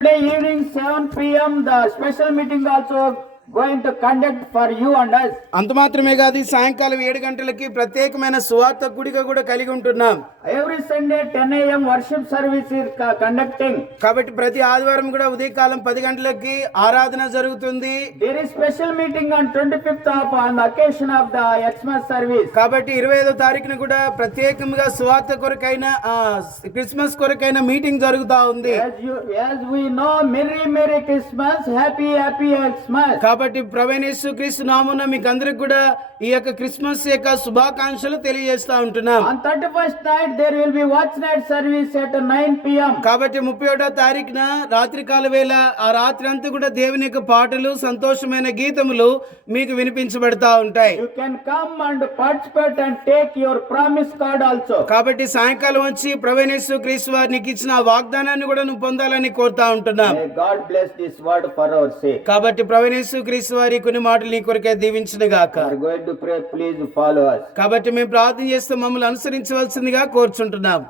Today evening 7 p.m. the special meeting also going to conduct for you and us. అంత మాత్రమే కాదు ఈ సాయంకాలం 7 గంటలకి ప్రత్యేకమైన సువార్త కూడిక కూడా కలిగి ఉంటున్నాం. Every Sunday 10 a.m. worship service is conducting. కాబట్టి ప్రతి ఆదివారం కూడా ఉదయకాలం 10 గంటలకి ఆరాధన జరుగుతుంది. There is special meeting on 25th on the occasion of the Xmas service. కాబట్టి 25వ తారీఖున కూడా ప్రత్యేకంగా సువార్త కొరకైన క్రిస్మస్ కొరకైన మీటింగ్ జరుగుతా ఉంది. As we know, Merry Christmas, Happy Xmas. కాబట్టి ప్రభువైన యేసుక్రీస్తు నామమున మీకు అందరికి కూడా ఈ యొక్క క్రిస్మస్ యొక్క శుభాకాంక్షలు తెలియజేస్తా ఉంటున్నాం. On 31st night there will be watch night service at 9 p.m. కాబట్టి 31వ తారీఖున రాత్రికాల వేళ ఆ రాత్రి అంతా కూడా దేవుని యొక్క పాటలు సంతోషమైన గీతములు మీకు వినిపించబడతా ఉంటాయి. You can come and participate and take your promise card also. కాబట్టి సాయంకాలం వచ్చి ప్రభువైన యేసుక్రీస్తు వారు నీకు ఇచ్చిన వాగ్దానాన్ని కూడా నువ్వు పొందాలని కోరుతా ఉంటున్నాం. May God bless this word for our sake. కాబట్టి ప్రభువైన యేసుక్రీస్తు వారి కొన్ని మాటలు నీ కొరకే దీవించును గాక. We are going to pray, please follow us. కాబట్టి మేము ప్రార్థన చేస్తూ మమ్మల్ని అనుసరించవలసిందిగా కోరుచుంటున్నాం.